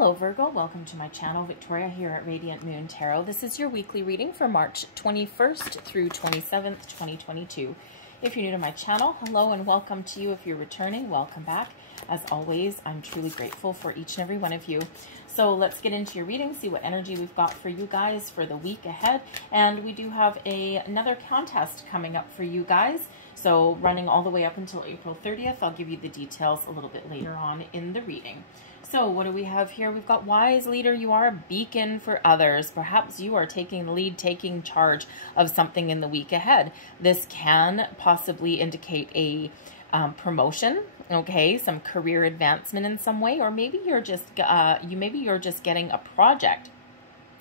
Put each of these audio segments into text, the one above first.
Hello Virgo, welcome to my channel. Victoria here at Radiant Moon Tarot. This is your weekly reading for March 21st through 27th, 2022. If you're new to my channel, hello and welcome to you. If you're returning, welcome back. As always, I'm truly grateful for each and every one of you. So let's get into your reading, see what energy we've got for you guys for the week ahead. And we do have another contest coming up for you guys. So running all the way up until April 30th. I'll give you the details a little bit later on in the reading. So what do we have here? We've got wise leader. You are a beacon for others. Perhaps you are taking the lead, taking charge of something in the week ahead. This can possibly indicate a promotion, okay, some career advancement in some way, or maybe you're just getting a project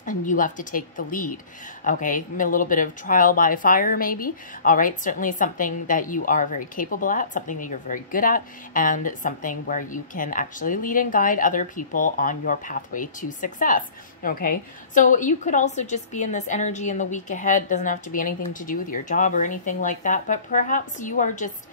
and you have to take the lead, okay? A little bit of trial by fire maybe, all right? Certainly something that you are very capable at, something that you're very good at, and something where you can actually lead and guide other people on your pathway to success, okay? So you could also just be in this energy in the week ahead. Doesn't have to be anything to do with your job or anything like that, but perhaps you are just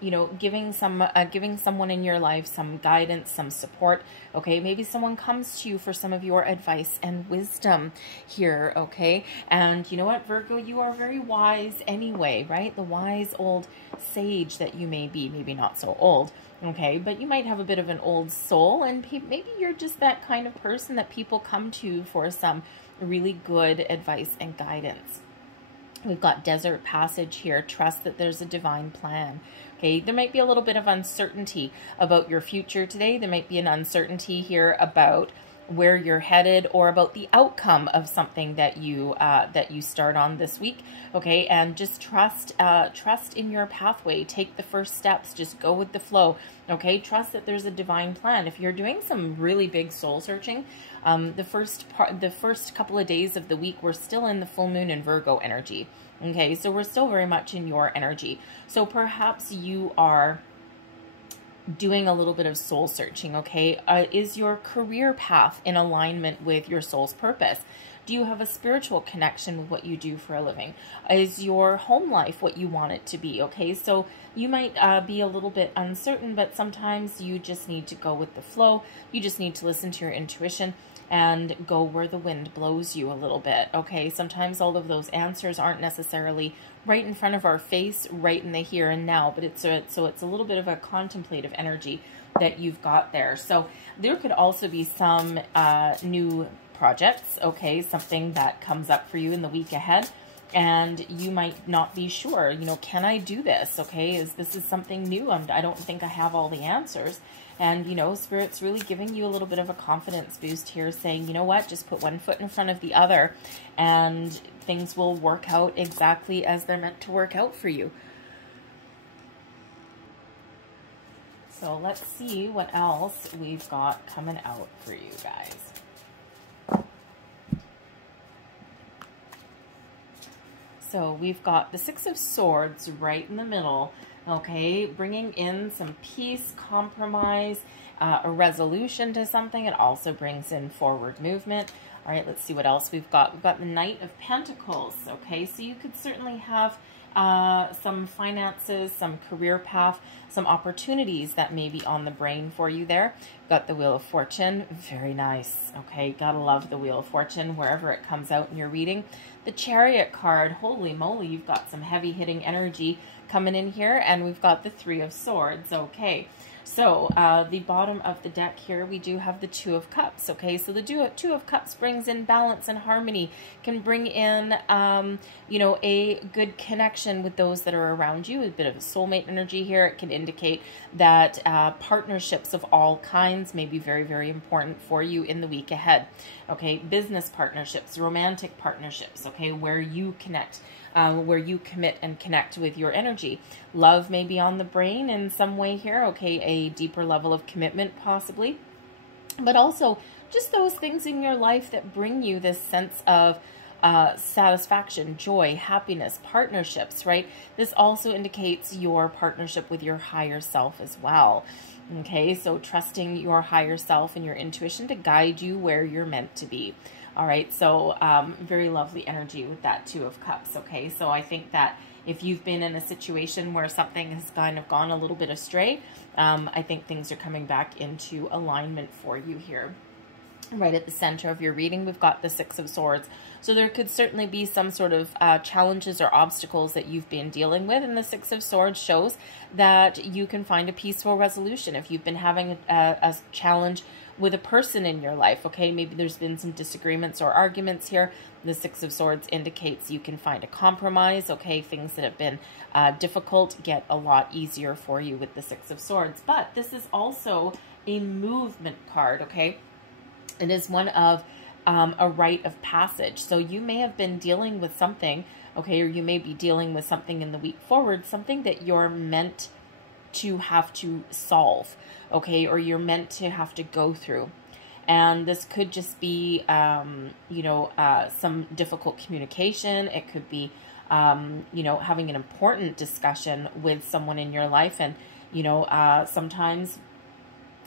you know, giving someone in your life some guidance, some support, okay? Maybe someone comes to you for some of your advice and wisdom here, okay? And you know what, Virgo, you are very wise anyway, right? The wise old sage that you may be, maybe not so old, okay? But you might have a bit of an old soul, and maybe you're just that kind of person that people come to for some really good advice and guidance. We've got desert passage here. Trust that there's a divine plan. Okay, there might be a little bit of uncertainty about your future today. There might be an uncertainty here about where you're headed or about the outcome of something that you start on this week. Okay, and just trust in your pathway. Take the first steps. Just go with the flow. Okay, trust that there's a divine plan. If you're doing some really big soul searching, the first couple of days of the week, we're still in the full moon in Virgo energy. Okay, so we're still very much in your energy. So perhaps you are doing a little bit of soul searching, okay? Is your career path in alignment with your soul's purpose? Do you have a spiritual connection with what you do for a living? Is your home life what you want it to be, okay? So you might be a little bit uncertain, but sometimes you just need to go with the flow. You just need to listen to your intuition and go where the wind blows you a little bit, okay? Sometimes all of those answers aren't necessarily right in front of our face, right in the here and now, but it's a little bit of a contemplative energy that you've got there. So there could also be some new projects, okay? Something that comes up for you in the week ahead, and you might not be sure, you know, can I do this, okay? This is something new? I don't think I have all the answers. And, you know, Spirit's really giving you a little bit of a confidence boost here, saying, you know what, just put one foot in front of the other, and things will work out exactly as they're meant to work out for you. So let's see what else we've got coming out for you guys. So we've got the Six of Swords right in the middle, okay, bringing in some peace, compromise, a resolution to something. It also brings in forward movement. All right, let's see what else we've got. We've got the Knight of Pentacles, okay, so you could certainly have some finances, some career path, some opportunities that may be on the brain for you there. Got the Wheel of Fortune, very nice, okay, gotta love the Wheel of Fortune wherever it comes out in your reading. The Chariot card, holy moly, you've got some heavy hitting energy coming in here, and we've got the Three of Swords, okay. So the bottom of the deck here, we do have the Two of Cups, okay? So the Two of Cups brings in balance and harmony, can bring in, you know, a good connection with those that are around you, a bit of a soulmate energy here. It can indicate that partnerships of all kinds may be very, very important for you in the week ahead, okay? Business partnerships, romantic partnerships, okay, where you connect, where you commit and connect with your energy. Love may be on the brain in some way here, okay, a deeper level of commitment possibly, but also just those things in your life that bring you this sense of satisfaction, joy, happiness, partnerships, right? This also indicates your partnership with your higher self as well. Okay, so trusting your higher self and your intuition to guide you where you're meant to be. All right, so very lovely energy with that Two of Cups, okay? So I think that if you've been in a situation where something has kind of gone a little bit astray, I think things are coming back into alignment for you here. Right at the center of your reading, we've got the Six of Swords. So there could certainly be some sort of challenges or obstacles that you've been dealing with. And the Six of Swords shows that you can find a peaceful resolution. If you've been having a challenge with a person in your life, okay, maybe there's been some disagreements or arguments here, the Six of Swords indicates you can find a compromise, okay, things that have been difficult get a lot easier for you with the Six of Swords. But this is also a movement card, okay? It is one of a rite of passage. So you may have been dealing with something, okay, or you may be dealing with something in the week forward, something that you're meant to have to solve, okay, or you're meant to have to go through. And this could just be, you know, some difficult communication. It could be, you know, having an important discussion with someone in your life. And, you know, sometimes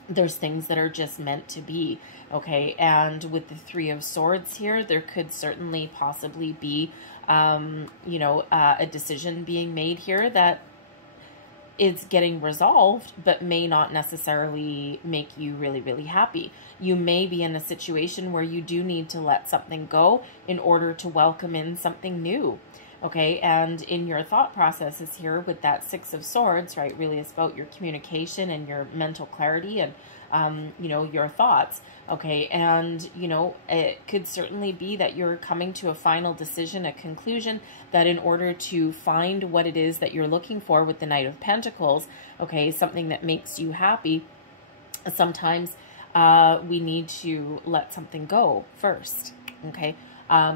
there's things that are just meant to be, okay? And with the Three of Swords here, there could certainly possibly be, you know, a decision being made here that is getting resolved, but may not necessarily make you really, really happy. You may be in a situation where you do need to let something go in order to welcome in something new. Okay, and in your thought processes here with that Six of Swords, right, really it's about your communication and your mental clarity and, you know, your thoughts. Okay, and, you know, it could certainly be that you're coming to a final decision, a conclusion, that in order to find what it is that you're looking for with the Knight of Pentacles, okay, something that makes you happy, sometimes we need to let something go first, okay?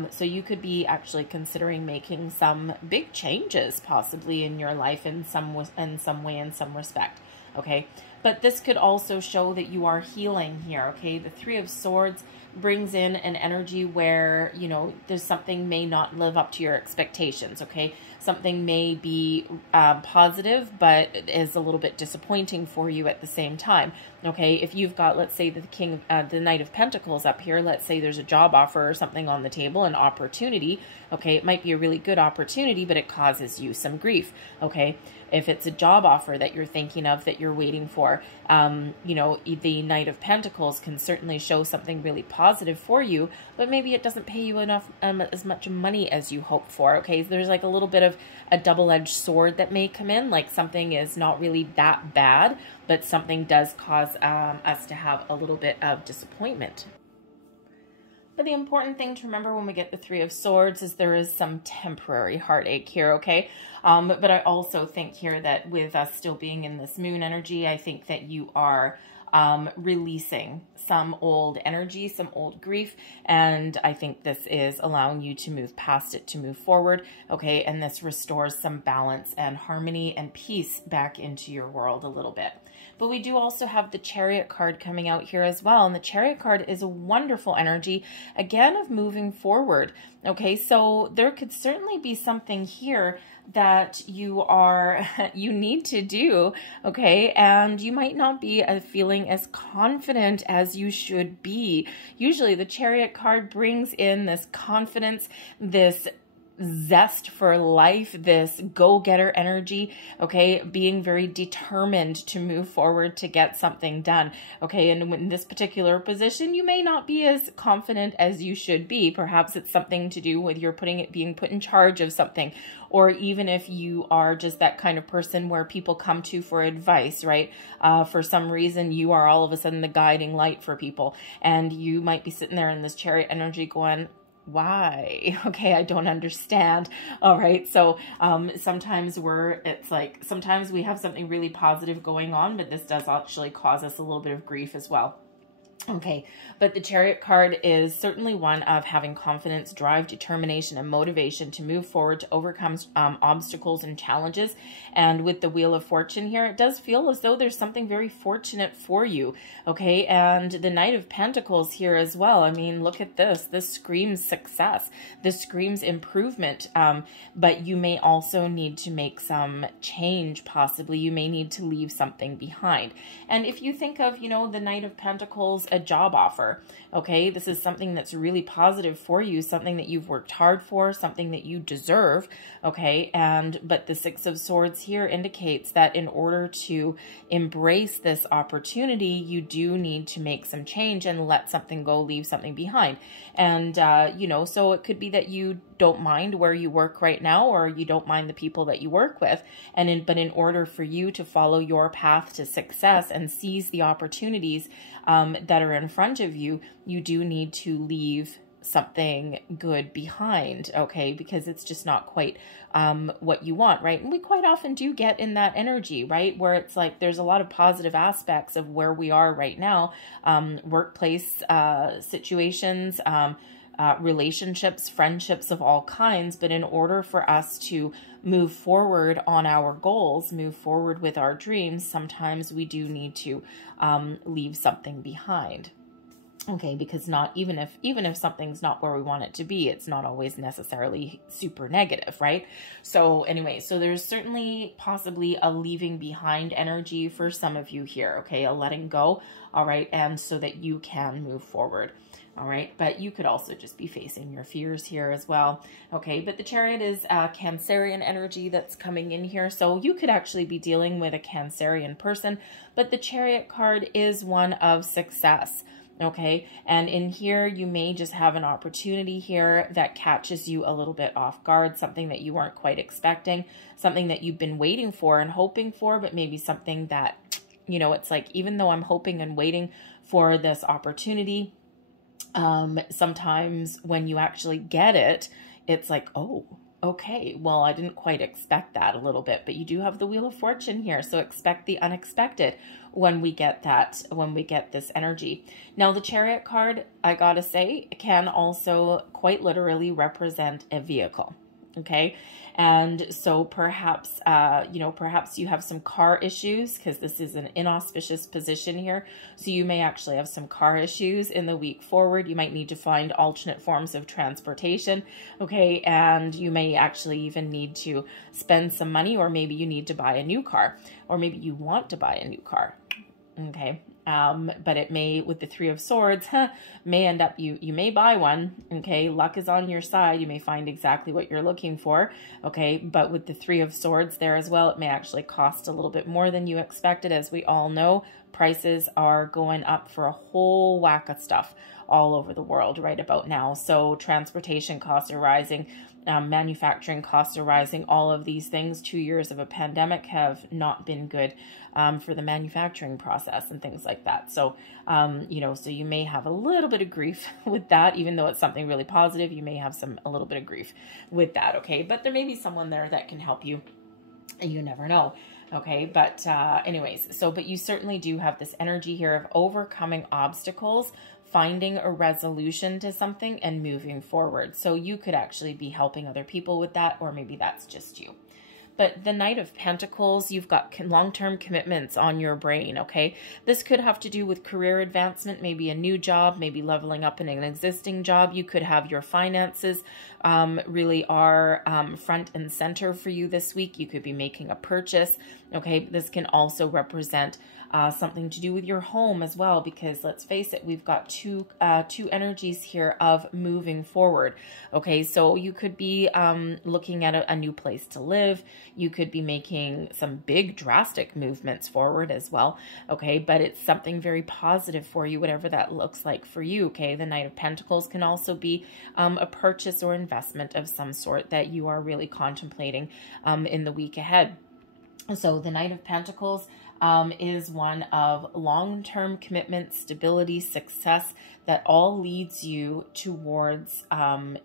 So you could be actually considering making some big changes possibly in your life in some way, in some respect, okay? But this could also show that you are healing here, okay? The Three of Swords brings in an energy where, you know, there's something may not live up to your expectations, okay? Something may be positive, but is a little bit disappointing for you at the same time, okay? If you've got, let's say, the Knight of Pentacles up here, let's say there's a job offer or something on the table, an opportunity, okay? It might be a really good opportunity, but it causes you some grief, okay? If it's a job offer that you're thinking of, that you're waiting for, you know, the Knight of Pentacles can certainly show something really positive for you, but maybe it doesn't pay you enough, as much money as you hope for, okay? There's like a little bit of a double-edged sword that may come in, like something is not really that bad, but something does cause us to have a little bit of disappointment. But the important thing to remember when we get the Three of Swords is there is some temporary heartache here, okay? But I also think here that with us still being in this moon energy, I think that you are releasing some old energy, some old grief, and I think this is allowing you to move past it, to move forward, okay? And this restores some balance and harmony and peace back into your world a little bit. But we do also have the Chariot card coming out here as well. And the Chariot card is a wonderful energy, again, of moving forward. Okay, so there could certainly be something here that you need to do, okay? And you might not be feeling as confident as you should be. Usually the Chariot card brings in this confidence, this zest for life, this go-getter energy, okay, being very determined to move forward to get something done, okay? And in this particular position, you may not be as confident as you should be. Perhaps it's something to do with your being put in charge of something, or even if you are just that kind of person where people come to for advice, right? For some reason, you are all of a sudden the guiding light for people, and you might be sitting there in this Chariot energy going, why? Okay, I don't understand. All right, so sometimes sometimes we have something really positive going on, but this does actually cause us a little bit of grief as well. Okay, but the Chariot card is certainly one of having confidence, drive, determination, and motivation to move forward, to overcome obstacles and challenges. And with the Wheel of Fortune here, it does feel as though there's something very fortunate for you, okay? And the Knight of Pentacles here as well. I mean, look at this. This screams success. This screams improvement. But you may also need to make some change, possibly. You may need to leave something behind. And if you think of, you know, the Knight of Pentacles a job offer. Okay, this is something that's really positive for you, something that you've worked hard for, something that you deserve. Okay, but the Six of Swords here indicates that in order to embrace this opportunity, you do need to make some change and let something go, leave something behind. And, you know, so it could be that you don't mind where you work right now, or you don't mind the people that you work with. But in order for you to follow your path to success and seize the opportunities that are in front of you, you do need to leave something good behind, okay? Because it's just not quite what you want, right? And we quite often do get in that energy, right? Where it's like there's a lot of positive aspects of where we are right now, workplace situations, relationships, friendships of all kinds. But in order for us to move forward on our goals, move forward with our dreams, sometimes we do need to leave something behind. Okay, because even if something's not where we want it to be, it's not always necessarily super negative, right? So anyway, so there's certainly possibly a leaving behind energy for some of you here, okay, a letting go, all right, and so that you can move forward. All right, but you could also just be facing your fears here as well. Okay, but the Chariot is Cancerian energy that's coming in here. So you could actually be dealing with a Cancerian person, but the Chariot card is one of success. Okay, and in here, you may just have an opportunity here that catches you a little bit off guard, something that you weren't quite expecting, something that you've been waiting for and hoping for, but maybe something that, you know, it's like, even though I'm hoping and waiting for this opportunity, sometimes when you actually get it, it's like, oh, okay, well, I didn't quite expect that a little bit, but you do have the Wheel of Fortune here. So expect the unexpected when we get that, when we get this energy. Now, the Chariot card, I gotta say, can also quite literally represent a vehicle. Okay. And so perhaps, you know, perhaps you have some car issues, because this is an inauspicious position here. So you may actually have some car issues in the week forward. You might need to find alternate forms of transportation. Okay. And you may actually even need to spend some money, or maybe you need to buy a new car, or maybe you want to buy a new car. Okay. But it may, with the Three of Swords, may end up, you may buy one. Okay. Luck is on your side. You may find exactly what you're looking for. Okay. But with the Three of Swords there as well, it may actually cost a little bit more than you expected. As we all know, prices are going up for a whole whack of stuff all over the world right about now. So transportation costs are rising. Manufacturing costs are rising. All of these things, 2 years of a pandemic, have not been good for the manufacturing process and things like that. So, you know, so you may have a little bit of grief with that, even though it's something really positive. You may have a little bit of grief with that. Okay. But there may be someone there that can help you. You never know. Okay. But anyways, but you certainly do have this energy here of overcoming obstacles, finding a resolution to something, and moving forward. So you could actually be helping other people with that, or maybe that's just you. But the Knight of Pentacles, you've got long-term commitments on your brain, okay? This could have to do with career advancement, maybe a new job, maybe leveling up in an existing job. You could have your finances really are front and center for you this week. You could be making a purchase, okay? This can also represent something to do with your home as well, because let's face it, we've got two energies here of moving forward. Okay, so you could be looking at a new place to live. You could be making some big drastic movements forward as well. Okay, but it's something very positive for you, whatever that looks like for you. Okay, the Knight of Pentacles can also be a purchase or investment of some sort that you are really contemplating in the week ahead. So the Knight of Pentacles is one of long-term commitment, stability, success that all leads you towards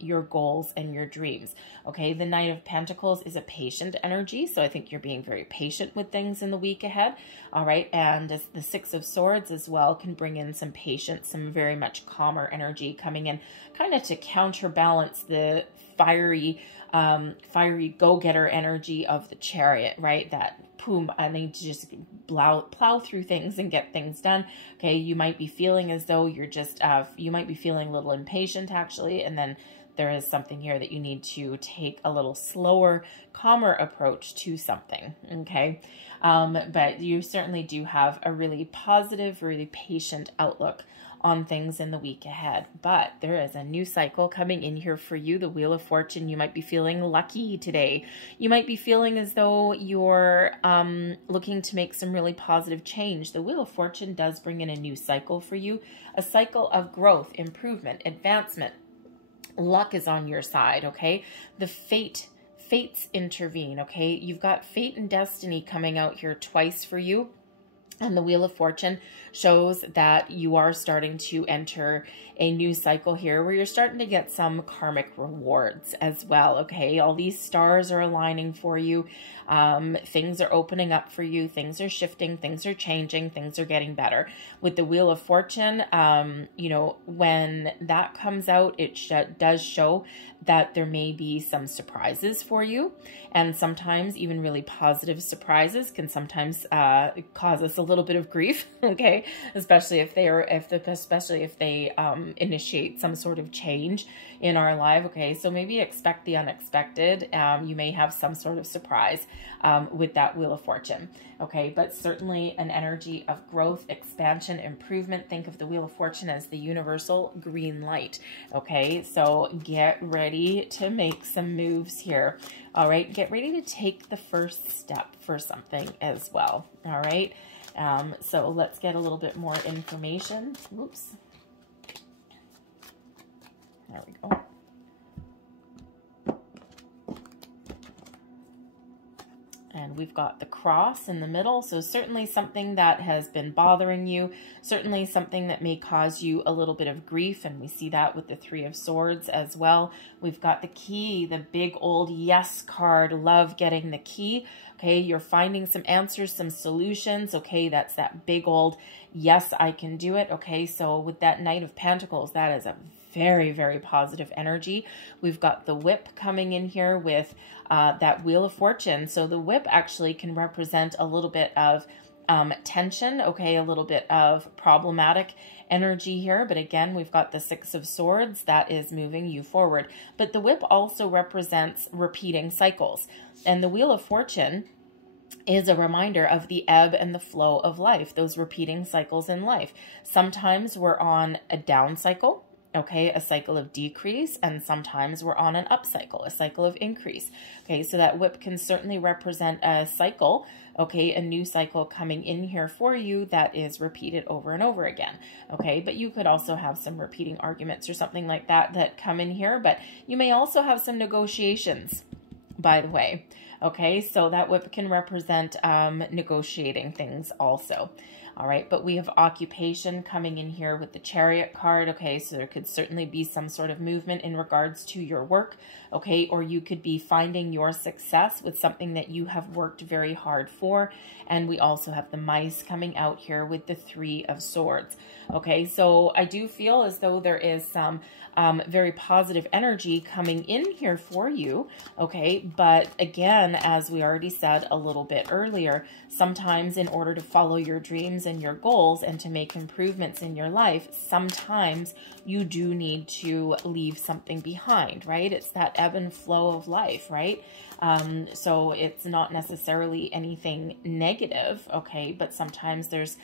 your goals and your dreams. Okay, the Knight of Pentacles is a patient energy, so I think you're being very patient with things in the week ahead. All right, and as the Six of Swords as well can bring in some patience, some very much calmer energy coming in, kind of to counterbalance the fiery go-getter energy of the Chariot, right? That boom, I need to just plow through things and get things done. Okay, you might be feeling as though you're just, you might be feeling a little impatient actually, and then there is something here that you need to take a little slower, calmer approach to something, okay? But you certainly do have a really positive, really patient outlook on things in the week ahead. But there is a new cycle coming in here for you, the Wheel of Fortune. You might be feeling lucky today. You might be feeling as though you're looking to make some really positive change. The Wheel of Fortune does bring in a new cycle for you, a cycle of growth, improvement, advancement. Luck is on your side, okay? The fates intervene, okay? You've got fate and destiny coming out here twice for you. And the Wheel of Fortune shows that you are starting to enter a new cycle here where you're starting to get some karmic rewards as well, okay? All these stars are aligning for you. Things are opening up for you. Things are shifting. Things are changing. Things are getting better. With the Wheel of Fortune, you know, when that comes out, it does show that there may be some surprises for you. And sometimes even really positive surprises can sometimes cause us a little bit of grief, okay? Especially if they initiate some sort of change in our life, okay? So maybe expect the unexpected. You may have some sort of surprise with that Wheel of Fortune, okay? But certainly an energy of growth, expansion, improvement. Think of the Wheel of Fortune as the universal green light, okay? So get ready to make some moves here, all right? Get ready to take the first step for something as well, all right? So let's get a little bit more information. Oops. There we go. And we've got the cross in the middle. So certainly something that has been bothering you, certainly something that may cause you a little bit of grief. And we see that with the Three of Swords as well. We've got the key, the big old yes card, love getting the key. Okay, you're finding some answers, some solutions. Okay, that's that big old yes, I can do it. Okay, so with that Knight of Pentacles, that is a very, very positive energy. We've got the whip coming in here with that Wheel of Fortune. So the whip actually can represent a little bit of tension, okay, a little bit of problematic energy here. But again, we've got the Six of Swords that is moving you forward. But the whip also represents repeating cycles. And the Wheel of Fortune is a reminder of the ebb and the flow of life, those repeating cycles in life. Sometimes we're on a down cycle, okay, a cycle of decrease, and sometimes we're on an up cycle, a cycle of increase. Okay, so that whip can certainly represent a cycle, okay, a new cycle coming in here for you that is repeated over and over again, okay? But you could also have some repeating arguments or something like that that come in here, but you may also have some negotiations, by the way, okay? So that whip can represent negotiating things also. All right, but we have occupation coming in here with the Chariot card, okay? So there could certainly be some sort of movement in regards to your work, okay? Or you could be finding your success with something that you have worked very hard for. And we also have the mice coming out here with the Three of Swords, okay? So I do feel as though there is some very positive energy coming in here for you, okay? But again, as we already said a little bit earlier, sometimes in order to follow your dreams and your goals and to make improvements in your life, sometimes you do need to leave something behind, right? It's that ebb and flow of life, right? So it's not necessarily anything negative, okay? But sometimes there's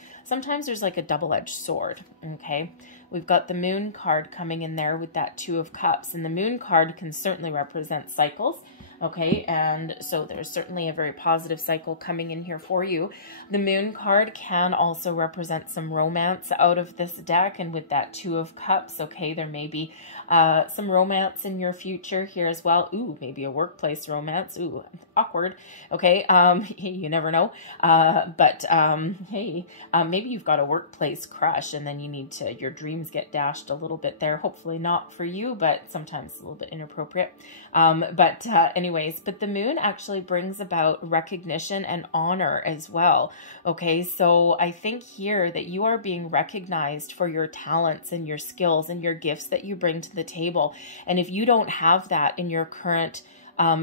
like a double-edged sword, okay? We've got the Moon card coming in there with that Two of Cups, and the Moon card can certainly represent cycles, okay? And so there's certainly a very positive cycle coming in here for you. The Moon card can also represent some romance out of this deck, and with that Two of Cups, okay, there may be some romance in your future here as well. Ooh, maybe a workplace romance. Ooh, awkward. Okay, you never know. Hey, maybe you've got a workplace crush and then you need to, your dreams get dashed a little bit there. Hopefully not for you, but sometimes a little bit inappropriate. Anyways, but the Moon actually brings about recognition and honor as well. Okay, so I think here that you are being recognized for your talents and your skills and your gifts that you bring to the table. And if you don't have that in your current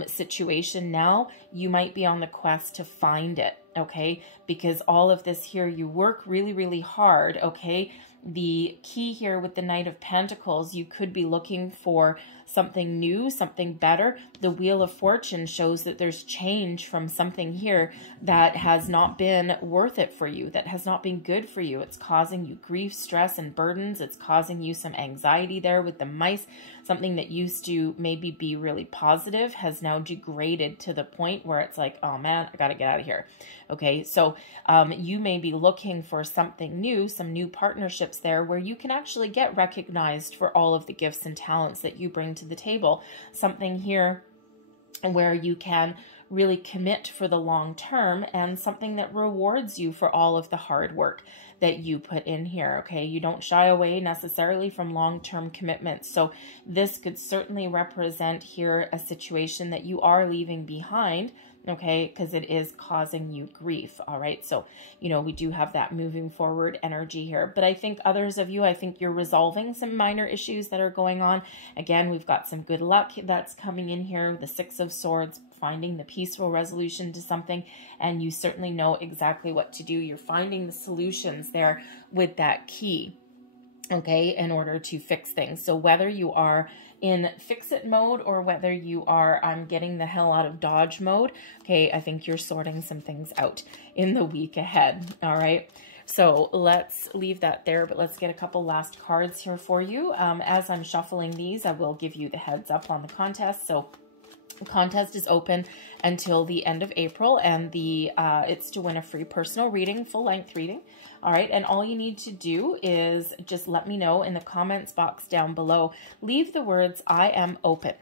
situation now, you might be on the quest to find it, okay? Because all of this here, you work really, really hard, okay? the key here with the Knight of Pentacles, you could be looking for something new, something better. The Wheel of Fortune shows that there's change from something here that has not been worth it for you, that has not been good for you. It's causing you grief, stress, and burdens. It's causing you some anxiety there with the mice. Something that used to maybe be really positive has now degraded to the point where it's like, oh man, I got to get out of here. Okay, so you may be looking for something new, some new partnerships there where you can actually get recognized for all of the gifts and talents that you bring to the table. Something here where you can really commit for the long term, and something that rewards you for all of the hard work that you put in here. Okay, you don't shy away necessarily from long-term commitments. So this could certainly represent here a situation that you are leaving behind, okay, because it is causing you grief. All right, so you know, we do have that moving forward energy here, but I think others of you, I think you're resolving some minor issues that are going on. Again, we've got some good luck that's coming in here, the Six of Swords, finding the peaceful resolution to something, and you certainly know exactly what to do. You're finding the solutions there with that key, okay, in order to fix things. So whether you are in fix-it mode or whether you are I'm getting the hell out of Dodge mode, okay, I think you're sorting some things out in the week ahead. All right, so let's leave that there, but let's get a couple last cards here for you. As I'm shuffling these, I will give you the heads up on the contest. So the contest is open until the end of April, and it's to win a free personal reading, full-length reading. All right, and all you need to do is just let me know in the comments box down below. Leave the words, I am open.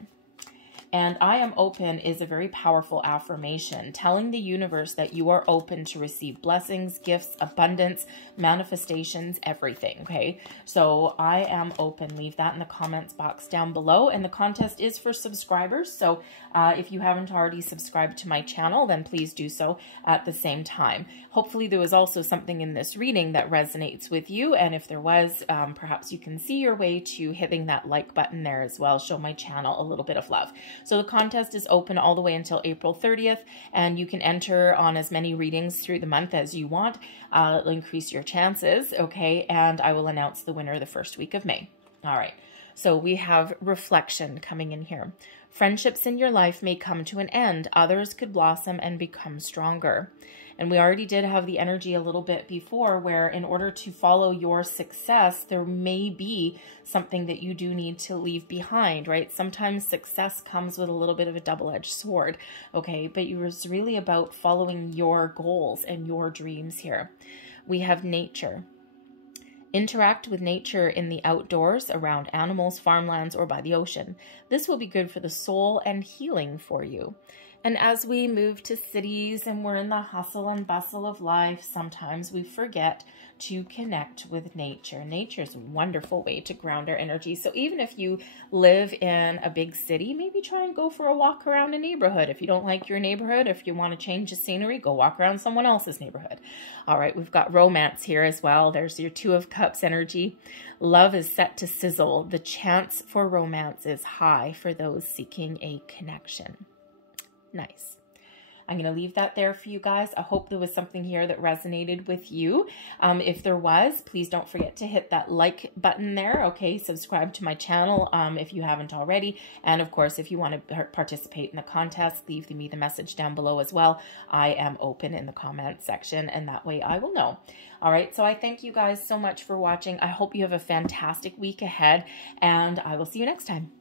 And I am open is a very powerful affirmation, telling the universe that you are open to receive blessings, gifts, abundance, manifestations, everything, okay? So I am open. Leave that in the comments box down below. And the contest is for subscribers. So if you haven't already subscribed to my channel, then please do so at the same time. Hopefully there was also something in this reading that resonates with you. And if there was, perhaps you can see your way to hitting that like button there as well. Show my channel a little bit of love. So the contest is open all the way until April 30th, and you can enter on as many readings through the month as you want. It'll increase your chances, okay? And I will announce the winner the first week of May. All right, so we have reflection coming in here. Friendships in your life may come to an end. Others could blossom and become stronger. And we already did have the energy a little bit before where in order to follow your success, there may be something that you do need to leave behind, right? Sometimes success comes with a little bit of a double-edged sword, okay? But it was really about following your goals and your dreams here. We have nature. Interact with nature in the outdoors, around animals, farmlands, or by the ocean. This will be good for the soul and healing for you. And as we move to cities and we're in the hustle and bustle of life, sometimes we forget to connect with nature. Nature is a wonderful way to ground our energy. So even if you live in a big city, maybe try and go for a walk around a neighborhood. If you don't like your neighborhood, if you want to change the scenery, go walk around someone else's neighborhood. All right, we've got romance here as well. There's your Two of Cups energy. Love is set to sizzle. The chance for romance is high for those seeking a connection. Nice. I'm going to leave that there for you guys. I hope there was something here that resonated with you. If there was, please don't forget to hit that like button there. Okay, subscribe to my channel if you haven't already. And of course, if you want to participate in the contest, leave me the message down below as well. I am open in the comment section, and that way I will know. All right, so I thank you guys so much for watching. I hope you have a fantastic week ahead, and I will see you next time.